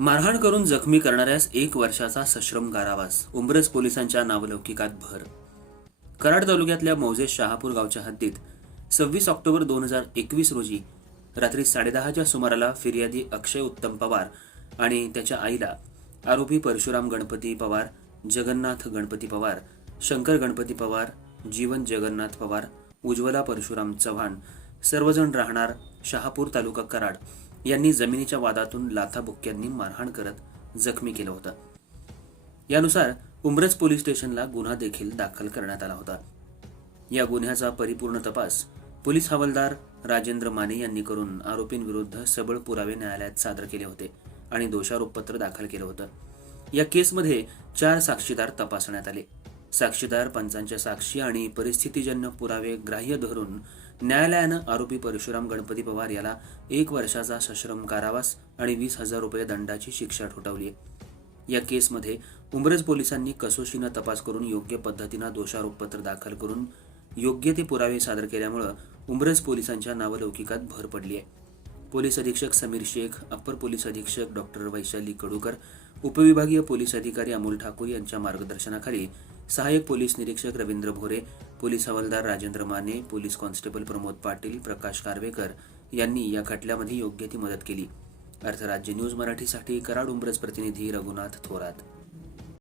मारहाण करून जखमी करणाऱ्यास एक वर्षाचा सश्रम कारावास उंबरज पोलिसांच्या नावलौकिकात भर. कराड तालुक्यातल्या मौजे शहापूर गावच्या हद्दीत सव्वीस ऑक्टोबर दोन हजार एकवीस रोजी रात्री साडेदहाच्या सुमाराला फिर्यादी अक्षय उत्तम पवार आणि त्याच्या आईला आरोपी परशुराम गणपती पवार जगन्नाथ गणपती पवार शंकर गणपती पवार जीवन जगन्नाथ पवार उज्ज्वला परशुराम चव्हाण सर्वजण राहणार शहापूर तालुका कराड. यांनी जमिनीच्या वादातून लाथाबुक्क्यांनी मारहाण करत जखमी केलं होतं. यानुसार उमरज पोलीस स्टेशनला गुन्हा देखील दाखल करण्यात आला होता. या गुन्ह्याचा परिपूर्ण तपास पोलीस हवालदार राजेंद्र माने यांनी करून आरोपींविरुद्ध सबळ पुरावे न्यायालयात सादर केले होते आणि दोषारोपपत्र दाखल केलं होतं. या केसमध्ये चार साक्षीदार तपासण्यात आले. साक्षीदार पंचांच्या साक्षी आणि परिस्थितीजन्य पुरावे ग्राह्य धरून न्यायालयानं आरोपी परशुराम गणपती पवार याला एक वर्षाचा सश्रम कारावास आणि वीस हजार रुपये दंडाची शिक्षा ठोठावली आहे. या केसमध्ये उमरज पोलिसांनी कसोशीनं तपास करून योग्य पद्धतीनं दोषारोपपत्र दाखल करून योग्य ते पुरावे सादर केल्यामुळं उमरज पोलिसांच्या नावलौकिकात भर पडली आहे. पोलीस अधीक्षक समीर शेख अप्पर पोलीस अधीक्षक डॉक्टर वैशाली कडूकर उपविभागीय पोलीस अधिकारी अमोल ठाकूर यांच्या मार्गदर्शनाखाली सहाय्यक पोलीस निरीक्षक रवींद्र भोरे पोलीस हवालदार राजेंद्र माने पोलीस कॉन्स्टेबल प्रमोद पाटील प्रकाश कारवेकर यांनी या खटल्यामध्ये योग्य ती मदत केली. अर्थराज्य न्यूज मराठीसाठी कराड उंबरज प्रतिनिधी रघुनाथ थोरात.